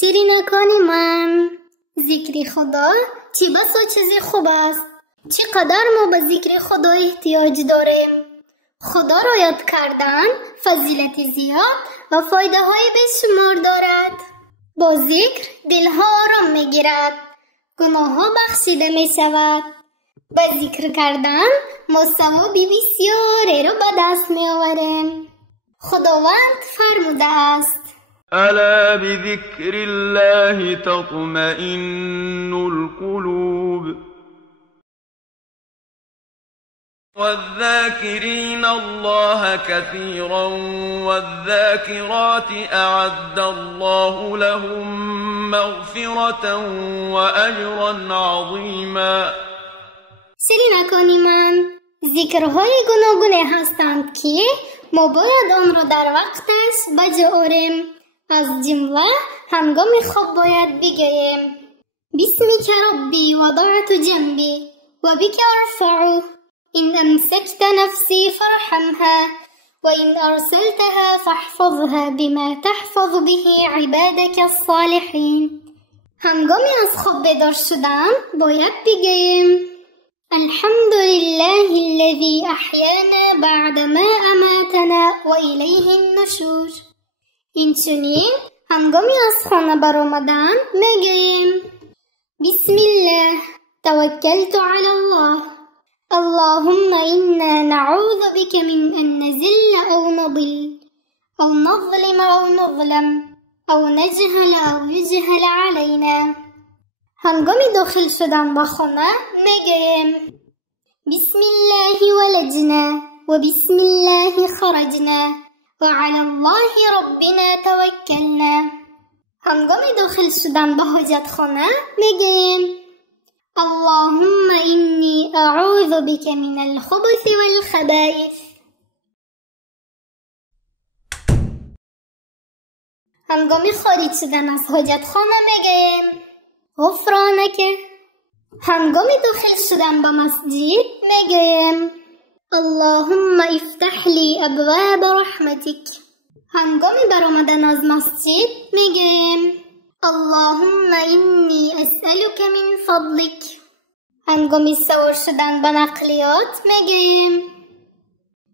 شیرینکان من، ذکر خدا چه بسا چیز خوب است. چقدر ما به ذکر خدا احتیاج داریم. خدا را یاد کردن فضیلت زیاد و فایده های بسیار دارد. با ذکر دلها آرام می گیرد، گناه ها بخشیده می شود. با ذکر کردن ما ثوابی بسیاری را به دست می آوریم. خداوند فرموده است: الا بذکر الله تطمئن القلوب والذاكرين الله كثيرا والذاكرات أعد الله لهم مغفرة وأجرا عظيما. شیرینکان من، ذکرهای گوناگون هستند که ما باید آن را در وقتش بجا آوریم. از جمله هنگام خواب باید بگوییم: بسمک ربی وضعت جنبی و بک ارفع، إن أمسكت نفسي فارحمها وإن أرسلتها فاحفظها بما تحفظ به عبادك الصالحين. هنگامی از خواب بیدار شدن باید بگوییم: الحمد لله الذي أحيانا بعدما أماتنا وإليه النشور. اینچنین هنگامی از خانه برآمدن میگوییم: بسم الله توکلت علی الله اللهم إنا نعوذ بك من أن نزل أو نضل أو نظلم أو نظلم أو نجهل أو يجهل علينا. هنگامی داخل شدن به خانه میگوییم: بسم الله ولجنا و بسم الله خرجنا و علی الله ربنا توکلنا. هنگامی داخل شدن به حاجت خانه میگوییم: اللهم إني أعوذ بك من الخبث والخبائث. هنگامی خارج شدن از حاجت خانه میگوییم: غفرانک. هنگامی داخل شدن به مسجد میگوییم: اللهم افتح لي ابواب رحمتك. هنگامی برآمدن از مسجد میگوییم: اللهم إني أسألك من فضلك. هنگامی سوار شدن به نقلیات میگوییم: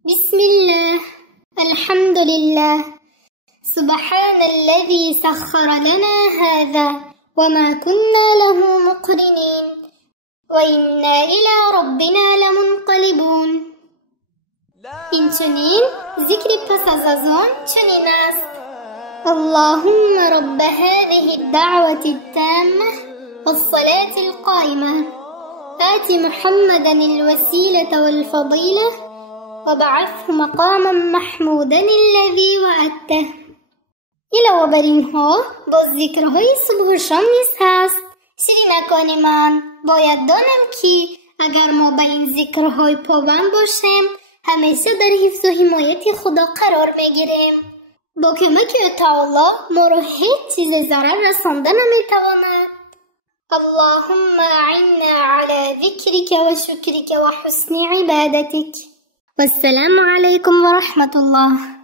بسم الله الحمد لله سبحان الذي سخر لنا هذا وما كنا له مقرنين وإنا إلى ربنا لمنقلبون. اینچنین ذکر پس از آن چنین است: اللهم رب هذه الدعوة التامة والصلاة القائمة آت محمدا الوسيلة والفضيلة وبعثه مقاما محمودا الذي وعدته. علاوه بر اینها با ذکرهای صبح و شام نیز هست. شیرینکان من، باید دانم که اگر ما به این ذکرهای پابند باشیم همیشه در حفظ و حمایت خدا قرار میگیریم. با کمک تعالی ما را هیچ چیز ضرر رسانده نمیتواند. اللهم اعنا على ذكرك وشكرك وحسن عبادتك. والسلام عليكم ورحمة الله.